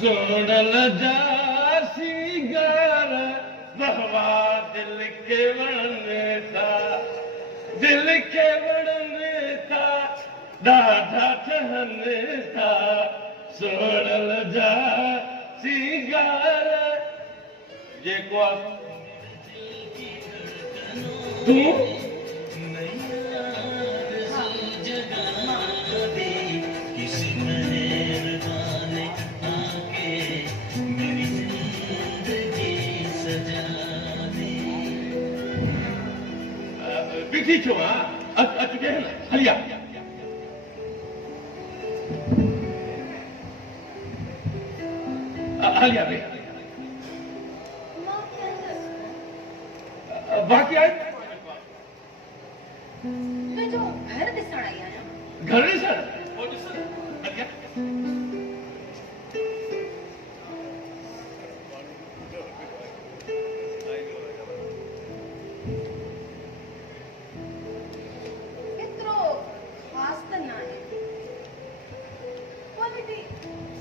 सोनल जासी गार बहवा दिल के वणने था, दिल के वणने था, ॾाढा ठहने था। सोनल जासी गार जेको तूं बिठी छो अच के हलिया हलिया बे बाकी आई मैं जो घर ॾिसण आई आहियां। घर ॾिसण वो ॾिसण हलिया एतिरो ख़ासि त न आहे, क्वालिटी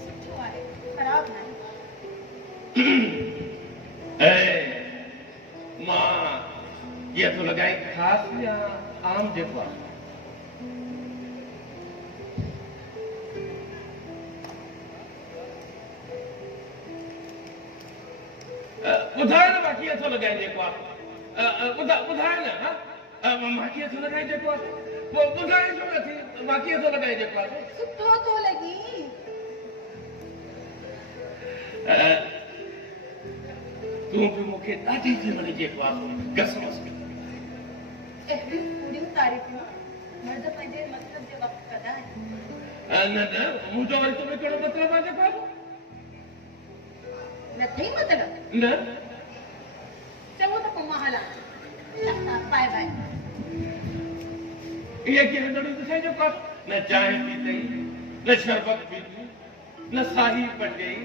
सुठो आहे, ख़राब न आहे। मां ये तो लगाए खास या आम जेको आहे ॿुधाए न मां कीअं थो लॻाए जेको आहे ॿुधाए न मां कीअं थो लॻाए जेको आहे पोइ ॿुधाए छो नथी मां कीअं थो लॻाए जेको आहे सुठो थो लॻी। तूं बि मूंखे ॾाढी थी वणे जेको आहे कसम अहिड़ियूं पूरियूं तारीफ़ूं मर्द पंहिंजे मतिलब जे वक़्तु कंदा आहिनि। न न मुंहिंजो वरी तोखे कहिड़ो मतिलबु आहे जेको आहे न अथई मतिलब न चङो त पोइ मां हलां। Bye bye. इहे कीअं नड़ियूं ॾिसाई जेको आहे न चांहि पीतई न शरबत पीती न साही पटई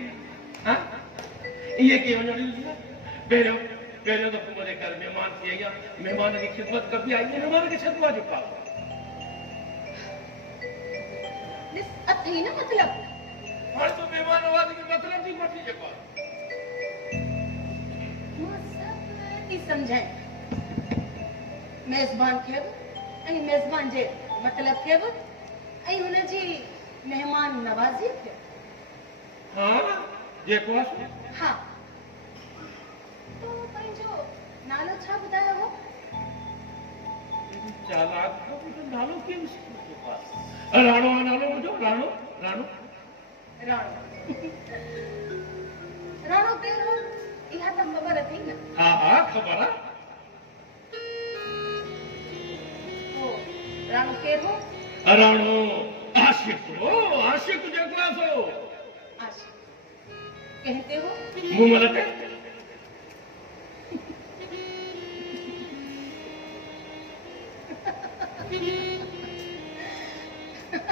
हा इहे कीअं नड़ियूं ॾिसाई पहिरियों दफ़ो मुंहिंजे घर महिमान थी आई आहे महिमान जी ख़िदमत कबी आहे महिमान खे छॾिबो आहे जेको आहे ॾिस अथई न मतिलब हाणे तूं महिमान आवाज़ में मतिलब थी वठी जेको आहे मां सभु थी सम्झाए मेज़बान खे बि ऐं मेज़बान जे मतिलब खे बि ऐं हुनजी महिमान नवाज़ी खे। हा जेको आहे हा तो पंहिंजो नालो छा ॿुधायो हो? चालाक नालो कीअं जेको आहे राणो आहे नालो मुंहिंजो राणो राणो राणो राणो केरु हो इहा त ख़बर अथई न। हा हा ख़बर आहे राणो केरु हो? राणो आशिक हो आशिक जेको आहे सो आशिक कहते हो मुंह मलटे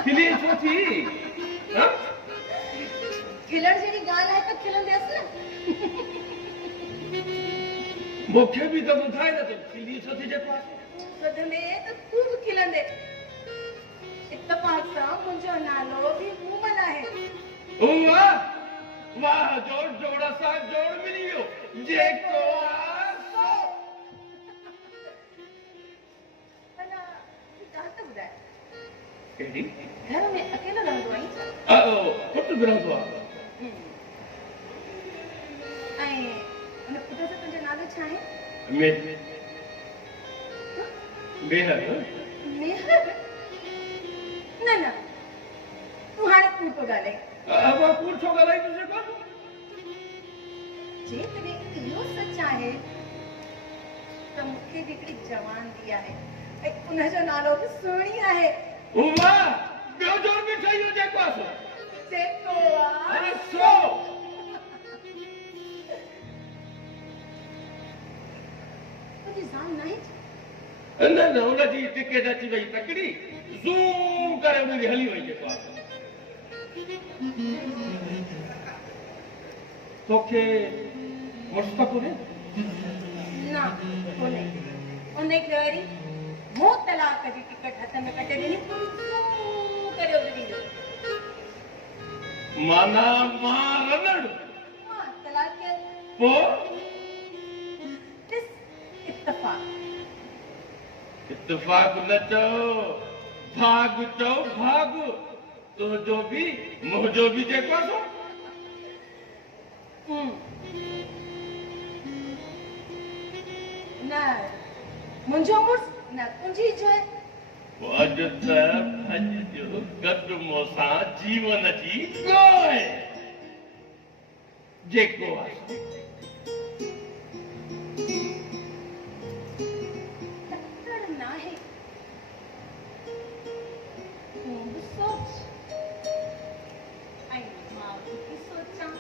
खिली छो थी हाँ खिलण जहिड़ी ॻाल्हि आहे त खिलंदसि न। मूंखे बि त ॿुधाए न तूं खिली छो थी जेको आहे वधंदे त तूं बि खिलंदे। इत्तेफ़ाक़ सां मुंहिंजो नालो बि मूमल आहे। वाह वाह जोड़ जोड़ सां जोड़ मिली वियो जेको आहे सो भला ॻाल्हि त ॿुधाए कहिड़ी घर में अकेलो रहंदो आहीं छा? पुटु बि रहंदो आहे ऐं हुन पुट जो तुंहिंजो नालो छा आहे? बेहर मेहर न न तूं हाणे कूड़ थो ॻाल्हाए। मां कूड़ छो ॻाल्हाई तूं जेको जेकॾहिं इहो सच आहे त मूंखे हिकिड़ी जवान धी आहे ऐं उनजो नालो बि सुहिणी आहे। वाह ॿियो जोड़ बि ठही वियो जेको आहे जेको आहे सो तुंहिंजी ज़ाल न आहे छा? न न हुनजी टिकेट अची वई तकड़ी ज़ूम करे हुनजी हली वई जेको आहे तोखे मुड़ुस त कोन्हे न कोन्हे उनखे वरी मूं तलाक जी टिकट हथ में कटे ॾिनी करे उॾड़ी वियो। माना मां रनड़ मां तलाक के पो दिस इत्तफाक इत्तेफाक न चओ भाग चओ भाग तुंहिंजो बि मुंहिंजो बि जेको आहे सो न मुंहिंजो मुड़ुस न तुंहिंजी जो अॼु त भॼिजो गॾु मूंसां जीवन जी गोए जेको आहे तकड़ नाहे तूं बि सोच ऐं मां बि सोचां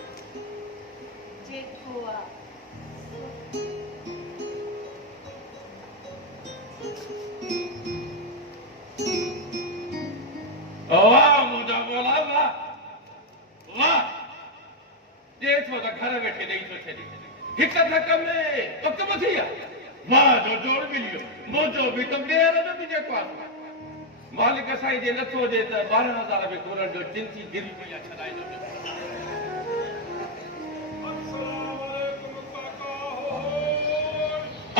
जेको आहे वाह मुंहिंजा ॿोला वाह वाह ॾेठो त घर वेठे ॾेई थो छॾे हिक धक में उक थी आहे वाह जो जोड़ मिलियो मुंहिंजो बि त ॿेर न बि जेको आहे मालिक साईं जे नथो ॾे त 12,000 बि घुरण जो चिंती दिलि में छॾाए थो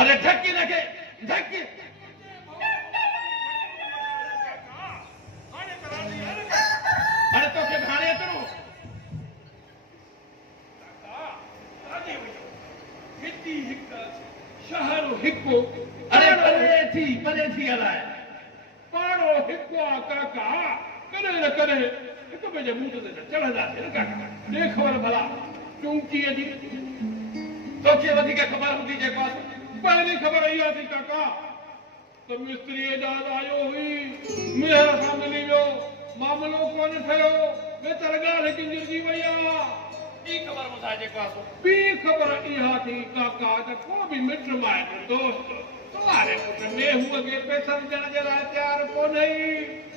अरे ढकी रखे ढकी अरे तोखे घाणे अचणो हिती हिक शहर हिकु अरे परे थी हलाए पाड़ो हिकु आहे काका कॾहिं न कॾहिं हिक ॿिए जे मुंहं ते चढ़ंदासीं न काका ॾे ख़बर भला चूंकीअ जी तोखे वधीक ख़बर हूंदी जेको आहे पहिरीं ख़बर इहा थी काका त मिस्त्री ॾाढ आयो हुई मेहर सां मिली वियो मामलो कोन थियो बेतर ॻाल्हि हिकु जुड़जी वई आहे ॿी ख़बर ॿुधाए जेको आहे ॿी ख़बर इहा थी काका त को बि मिट माइट दोस्त तुम्हारे पुट में हुआ के पैसा ॾियण जे लाइ तयारु कोन्हे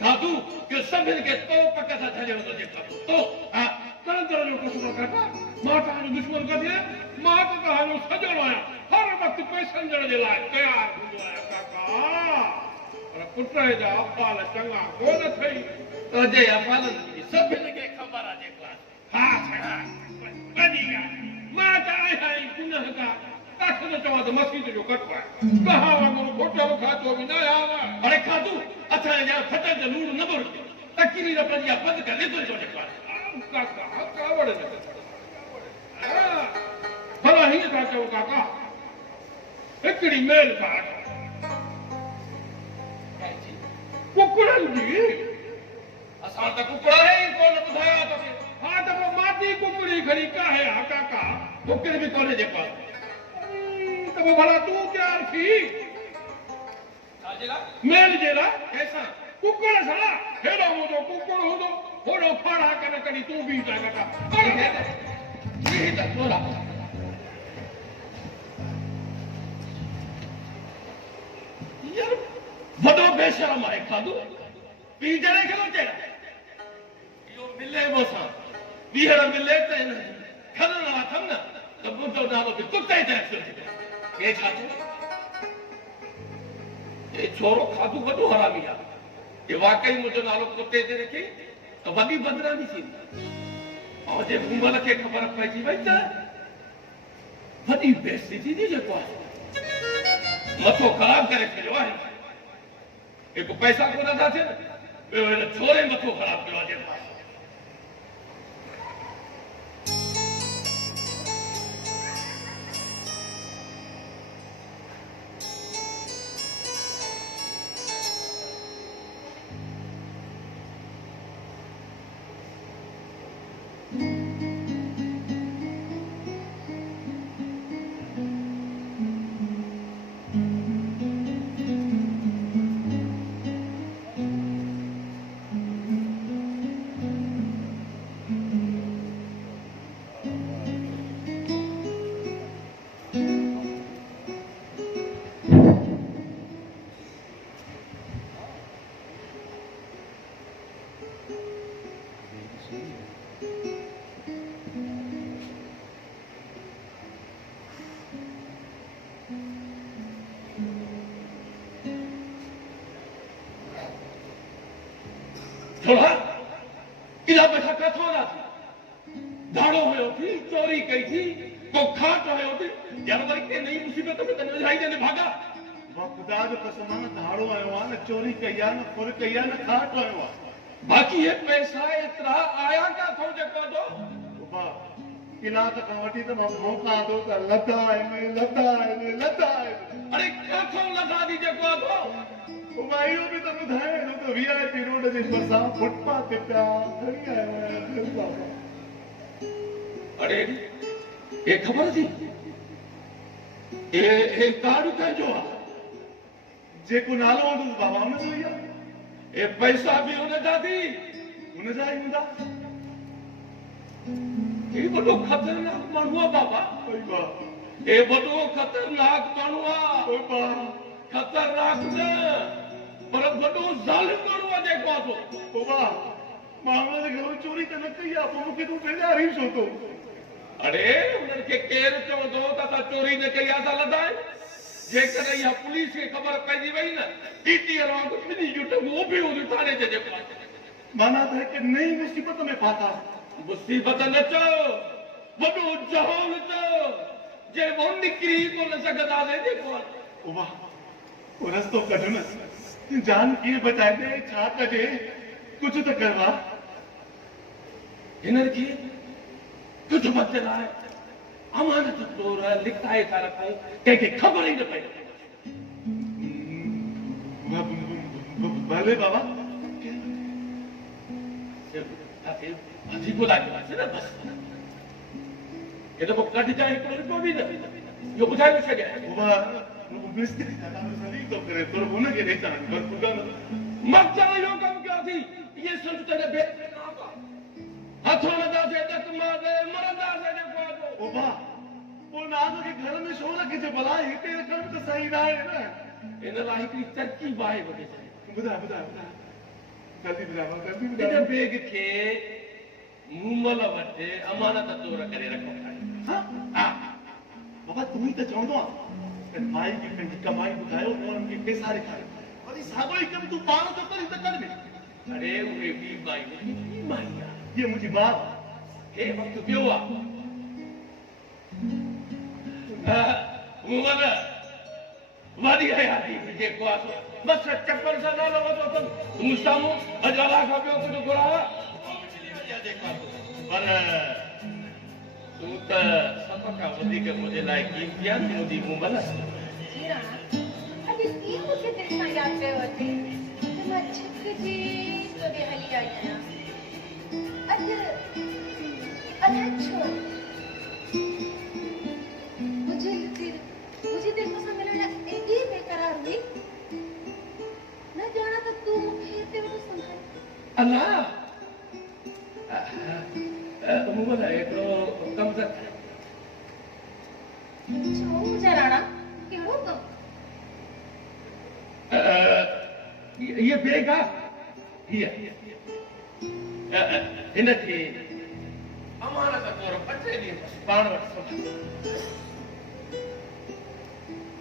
साधू कि सभिनि खे तो पक सां छॾियो थो जेको तो तरह तरह जो कुझु न काका मां तव्हांजो दुश्मन किथे मां त तव्हांजो सॼणो आहियां हर वक़्तु पैसनि ॾियण जे लाइ तयारु हूंदो आहियां काका पर पुट जा अफ़ाल चङा कोन अथई तुंहिंजे अफ़ालनि जी सभिनि खे ख़बर आहे जेको आहे हा छड़ा वॾी ॻाल्हि मां त आहियां ई गुनहगार कठ न चवां त मस्जिद जो कटु आहे कहा वांगुरु खोटल खातो बि न आया अरे खाधू असांजे जा फटल जो नूर न भर तकिरी न पंहिंजी बंदि करे थो जेको आहे काका कावड़ भला हीअं था चओ काका हिकिड़ी मेल काट कुकड़नि जी असां त कुकड़ा ई कोन ॿुधाया तोखे हा त पोइ मादी कुकड़ी खणी काहे हा काका कुकड़ बि कोन्हे जेको आहे त पोइ भला तूं तयारु थी मेल जे लाइ कैसा कुकड़ सां हेॾो मुंहिंजो कुकड़ हूंदो होॾो फाड़ा करे कॾहिं तूं बि था काका वॾो बेशरम आहे खाधू पी जणे खे न चढ़ा इहो मिले मूंसां ॿीहर मिले त खणण वारा अथमि न त मुंहिंजो नालो बि कुते ते रखियो के छा थियो हे छोरो खाधू वॾो हरामी आहे ये वाकई मुंहिंजो नालो कुते ते रखी त वॾी बदनामी थींदी ऐं जे घुमल खे ख़बर पइजी वई त वॾी बेइज़ती थींदी जेको आहे मथो ख़राबु करे छॾियो आहे हिकु पैसा कोन था थियनि ॿियो हिन छोरे मथो ख़राबु कयो आहे जेको आहे थोड़ा इला पैसा कथो ना थी धाड़ो हुयो थी, चोरी कई थी, को खाट हुयो थी, यार वरी के नई मुसीबत में तने विझाई देने भागा। वाह खुदा जो कसम आहे, न धाड़ो आयो आहे, न चोरी कई आहे, न फुर कई आहे, न खाट आयो आहे। बाकी ये पैसा एतरा आया का थो जेको दो? वाह किलाक खां वठी त मां मौका दो त लदा आहिनि। अरे क्या थो लगा दी जेको दो? वाह इहो बि त ॿुधाए थो त VIP रोड जे भरिसां फुटपाथ ते पिया खणी आयो आहियां। अरे ये खबर थी? ये कार्ड कंहिंजो आहे? जेको नालो हूंदो बाबा हुनजो ई आहे। ये पैसा भी हुनजा थी? हुनजा ई हूंदा। ये बड़ो खतरनाक माण्हू आहे बाबा। ओए वाह ये बड़ो खतरनाक माण्हू आहे। ओए वाह खतरनाक न पर बड़ो ज़ालिम माण्हू आहे जेको थो। ओ वाह मां हुनजे घरो चोरी त न कई आहे, पोइ मूंखे तूं बेज़ारी छो थो? अरे उन्हनि खे केरु चवंदो त असां चोरी न कई आहे, असां लदा आहियूं? जेकॾहिं इहा पुलिस खे ख़बर पइजी वई न, टीटीअ वांगुरु ॿिन्ही जूं उहो बि हुन थाने जे जेको आहे। माना त हिकु नई मुसीबत में फाथा। मुसीबत न चओ, वॾो जहान चओ, जे वो निकिरी कोन सघंदासीं जेको आहे। ओ वाह वो रस्तो कढ न, जान कीअं बचाइजे, छा कजे, कुझु त कर वाह। हिननि खे कुझु बचे लाइ अमानत तौर लिकाए था रखूं, कंहिंखे ख़बर ई न पए। भले बाबा अजी ॿुधाईंदासीं न बसि। हे दफ़ो कढजांइ हिकिड़ो रुपयो बि न, इहो ॿुधाए न छॾियां। बाबा मिस्त्री सही थो करे, पर हुनखे ॾेई था मक़सद इहो कमु कयोसीं, इहे सोच तेरे भेट में न आवा। हथों लॻासीं धक मारे मरंदासीं जेको आहे। ओ वाह पोइ नाग खे घर में छो रखिजे भला? हिते रखण त सही न आहे न। इन लाइ हिकिड़ी तरकीब आहे वॾे साईं। ॿुधाए जल्दी ॿुधाए इन बैग खे मूमल वटि अमानत तौर करे रखो। हा बाबा तूं ई त चवंदो आहे माई खे पंहिंजी कमाई ॿुधायो, उन्हनि खे पैसा ॾेखारियो, वरी साॻियो ई कमु तूं पाण थो करी त कर बि। अरे उहे बि माई आहे, ये मुंहिंजी माउ हे वक़्तु ॿियो आहे। मूमल वॾी हयाती जेको आहे बसि चप्पल सां नालो वठो अथनि। तूं साम्हूं अॼु अलाह खां ॿियो कुझु घुराया पर तूं त सभ खां वधीक मुंहिंजे लाइ कीमती आहे मुंहिंजी मूमल। जी राणा, अॼु कीअं मूंखे दिलि सां यादि कयो अथई त मां छिकजी तोॾे हली आई आहियां। अॼु अलाए छो मुंहिंजी दिलि तोसां मिलण लाइ एॾी बेक़रार हुई, न ॼाणा त तूं मूंखे हिते वेठो संभाले। अलाह मूमल हिकिड़ो कमु कर। छो मुंहिंजा राणा, कहिड़ो कमु? ये बैग आहे, हीअ हिनखे अमानत तौर 5 ॾींहं बसि पाण वटि संभाल।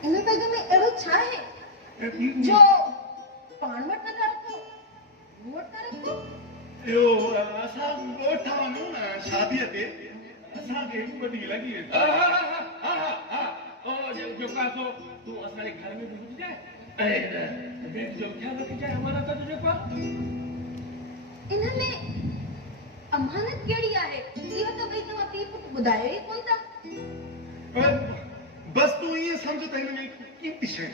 इन बैग में अहिड़ो छा आहे जो पाण वटि नथा रखो, मूं वटि था रखो? इहो असां ॻोठ था वञूं न शादीअ ते, असांखे हिकु ॿ ॾींहं लॻी वेंदा। जेका तूं असांजे घर में बि हुजाए ऐं बैग जो ख्यालु रखिजांइ। अमानत जो जेको आहे इनमें अमानत कहिड़ी आहे? इहो त भई तव्हां पीउ पुटु ॿुधायो ई कोन था। बस तूं ईअं सम्झ त हिन में कीमती शइ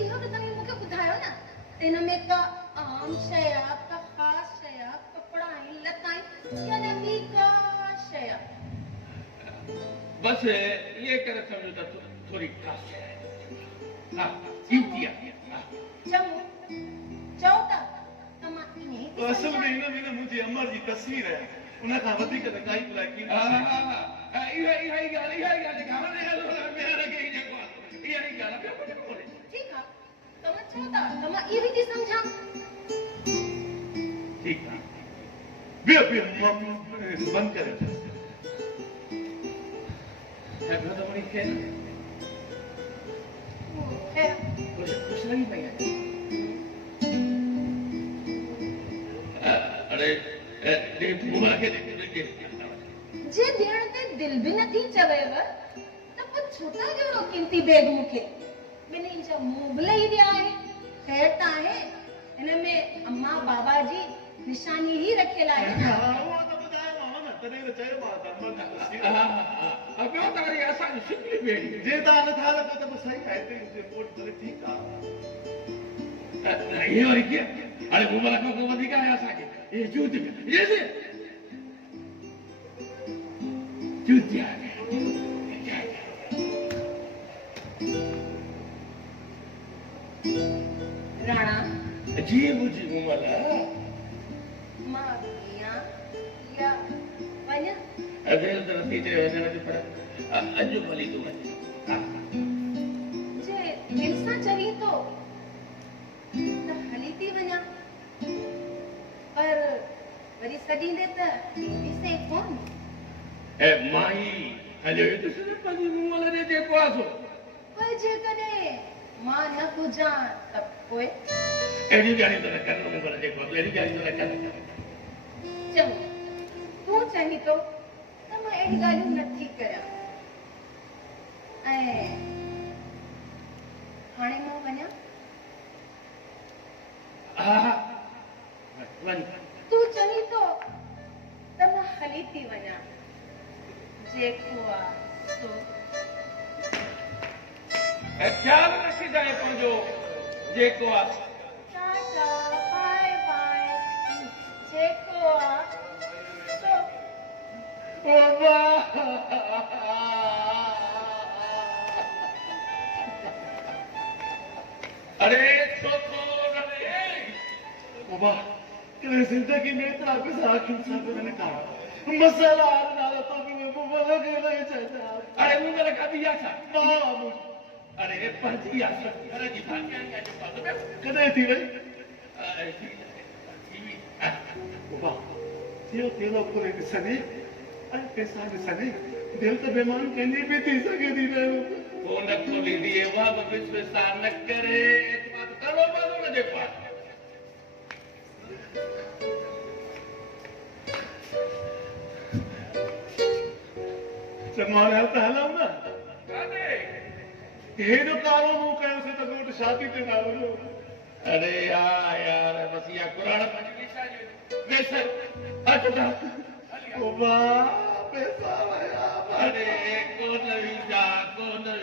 इहो त तव्हां मूंखे ॿुधायो न, इन में का आम शइ आहे, का ख़ासि शइ आहे, कपिड़ा आहिनि, लता आहिनि, या न ॿी का शइ आहे? बसि इहे करे सम्झो त थोरी ख़ासि शइ आहे। हा कीमती आहे। चओ था त मां ईअं ई असल में हिन में न मुंहिंजी अमर जी तस्वीर आहे, उन खां वधीक त काई बि कीमती इहा ई ॻाल्हि जेका इहा ई ॻाल्हि आहे। ठीकु आहे, तव्हां चओ था त मां इहो ई थी सम्झां। ठीकु आहे, बियो बंदि करे घणो त वरी ख़ैर ख़ैर ख़ुशि लॻी पई आहे। दे जे ॾियण ते दिल बि नथी चवेव त पोइ छो था ॾियो कीमती बैग मूंखे ॿिन्हिनि जा मुंहुं बि लही विया आहे ख़ैर त आहे हिन में अम्मा बाबा जी निशानी ही रखियल आहे न वो तो बताया मामा न तने तो चाहिए बात है अब ॿियो त वरी असांजी शिकली भेड़ी जे ता न था लॻो त सही आहे ते रिपोर्ट करे ठीकु आहे इहो वरी कीअं हाणे घुमण खां को वधीक आहे असांखे ये जूत ये से जूतिया राणा जी मुझे घुमल मां कीअं या वञा अगर त नथी चए वञण जो पर अॼु भली तूं वञ जे दिल सां चवी तो त हली थी वञा पर वरी सॾींदे त ॾिसे कोन ए माई हलो तो सिर्फ पंहिंजी मुंहं वाले जेको आहे सो पर जेकॾहिं मां न हुजां त पोइ अहिड़ी ॻाल्हि त न कर मुंहं वाले जेको आहे अहिड़ी ॻाल्हि त न कर चङो तूं चहीं थो त मां अहिड़ी ॻाल्हियूं नथी करियां ऐं हाणे मां वञा हा वञ तूं चहीं थो त मां हली थी वञा जेको आहे सो ख्याल रखिजांइ पंहिंजो जेको आहे टाटा बाय बाय जेको आहे सो ओ अरे छोको रे बाबा कि जिंदगी में इतना कुछ आखिर सब मैंने कहा मसाला आना तो भी वो बोलो कि नहीं चाहता अरे मुंह में का दिया था बाबू अरे पंजी आसर अरे जी भाग्य क्या जो बात है कदे थी रही अरे बाबा ये तेलो को एक सने अरे पैसा के सने दिल तो बेमान कहने भी थी सके दी रे वो न खोली दिए वहां पर विश्वास न करे बात करो बात न दे पा समारे हलता हलम ना काने ये जो कालो मुंह कयो से तो गोट शादी ते ना हो अरे यार बस या कुरान पंजी निशा जो वैसे अटदा बाबा पैसा आया अरे कौन विदा मतलब